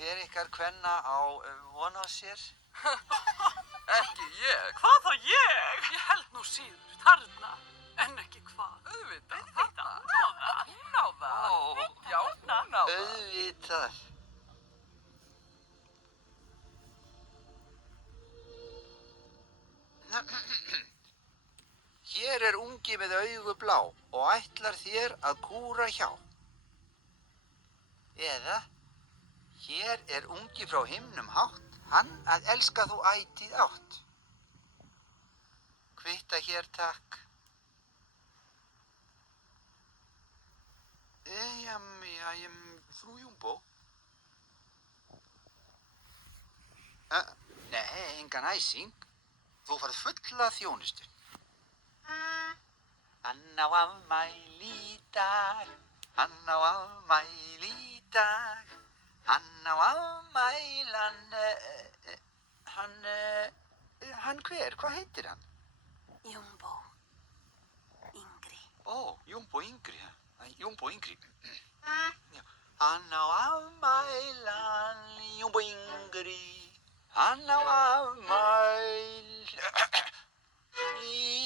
Hver ykkar kvenna á von á sér? Ekki ég. Hvað þá ég? Ég held nú síður, þarna, en ekki hvað. Auðvitað. Þarna. Hún á það. Hún á það. Ó, Já, hún á það. auðvitað. Hér er ungi með augu blá og ætlar þér að kúra hjá. Eða, hér er ungi frá himnum hátt, hann að elska þú ætíð átt. Kvitta hér takk. Frú Jumbo. Nei, engan æsing. Þú farð fulla þjónustu. Hann á afmæli í dag, hann á afmæli í dag, hann á afmælan, hann hver, hvað heitir hann? Jumbo. Yngri. Ó, Jumbo yngri, Jumbo yngri. Já, hann á afmælan, Jumbo yngri, hann á afmæli í